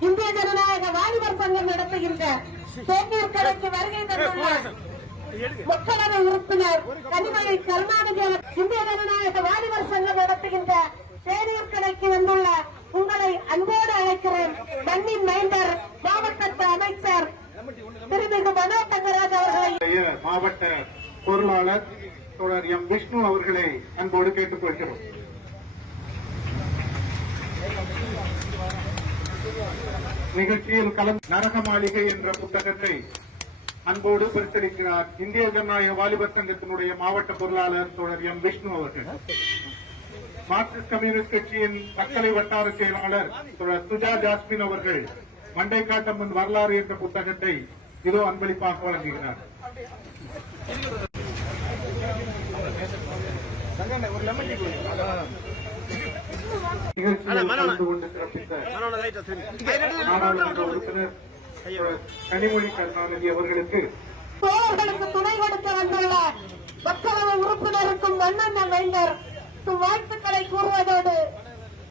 இந்திய ஜனநாயக வாலிபர் சங்கம் நடத்துகின்ற தேநீர் கலைக்கு வருகை தந்துள்ள மக்களவை உறுப்பினர் கனிமொழி கருணாநிதி இந்திய ஜனநாயக வாலிபர் சங்கம் நடத்துகின்ற தேநீர் கடைக்கு வந்துள்ள உங்களை அன்போடு அழைக்கிறேன். மண்ணின் மைந்தர் மாவட்ட அமைச்சர் திருமிகு மனோ தங்கராஜ் அவர்களை. மாவட்ட பொருளாளர் தொடர் எம் விஷ்ணு அவர்களை அன்போடு கேட்டுக் கொள்கிறோம் நிகழ்ச்சியில் கலந்து நரக மாளிகை என்ற புத்தகத்தை அன்போடு பரிசளிக்கிறார் இந்திய ஜனநாயக வாலிபர் சங்கத்தினுடைய மாவட்ட பொருளாளர் தொடர் எம் விஷ்ணு அவர்கள். மார்க்சிஸ்ட் கம்யூனிஸ்ட் கட்சியின் மக்களை வட்டார செயலாளர் தொடர் சுஜா ஜாஸ்மின் அவர்கள் மண்டை காட்டம்மன் வரலாறு என்ற புத்தகத்தை இதோ அன்பளிப்பாக வழங்குகிறார். ஒரு லெமன் கனிமொழி கருணாநிதி அவர்களுக்கு தோழர்களுக்கு துணை கொடுக்க வந்துள்ள மக்களவை உறுப்பினருக்கும் மன்னன் மைந்தர் வாழ்த்துக்களை கூறுவதோடு